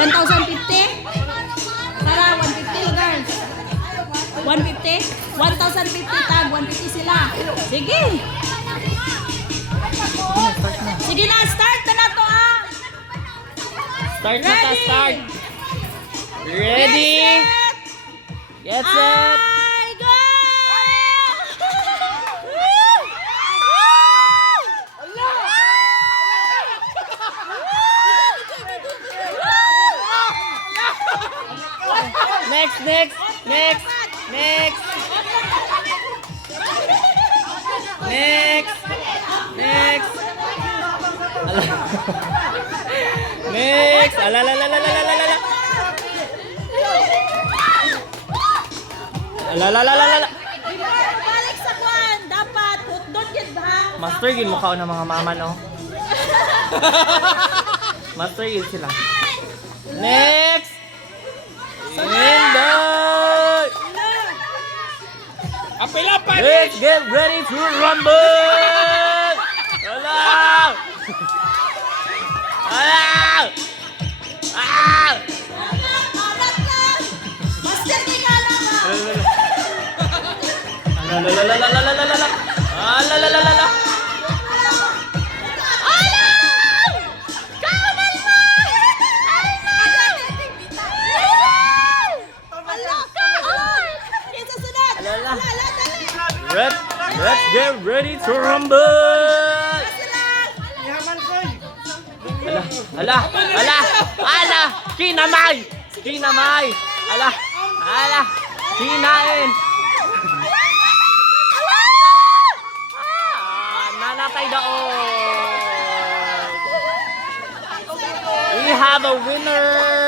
1,050? Tara, 150 girls. 150? 1,050 tag, 150 sila. Sige. Sige na, start na to ah. Start na ta, start. Ready? Get set. Ay, go! Next, next, next, next. Next. Next. Next. Alalalalalalalala. Alalalalala. Balik sa kwan, dapat hotdog yun ba? Master yun mukha ng mga mama, no? Master yun sila. Next. Window. Let's get ready to rumble! Hello! Hello! Ah! Master, di ka lang ah. Alalalalalalalala. Alalalalala. Let's get ready to rumble! Ala, ala, ala, kinamay! Kinamay! Ala, ala, kinain! Nanatay daon! We have a winner!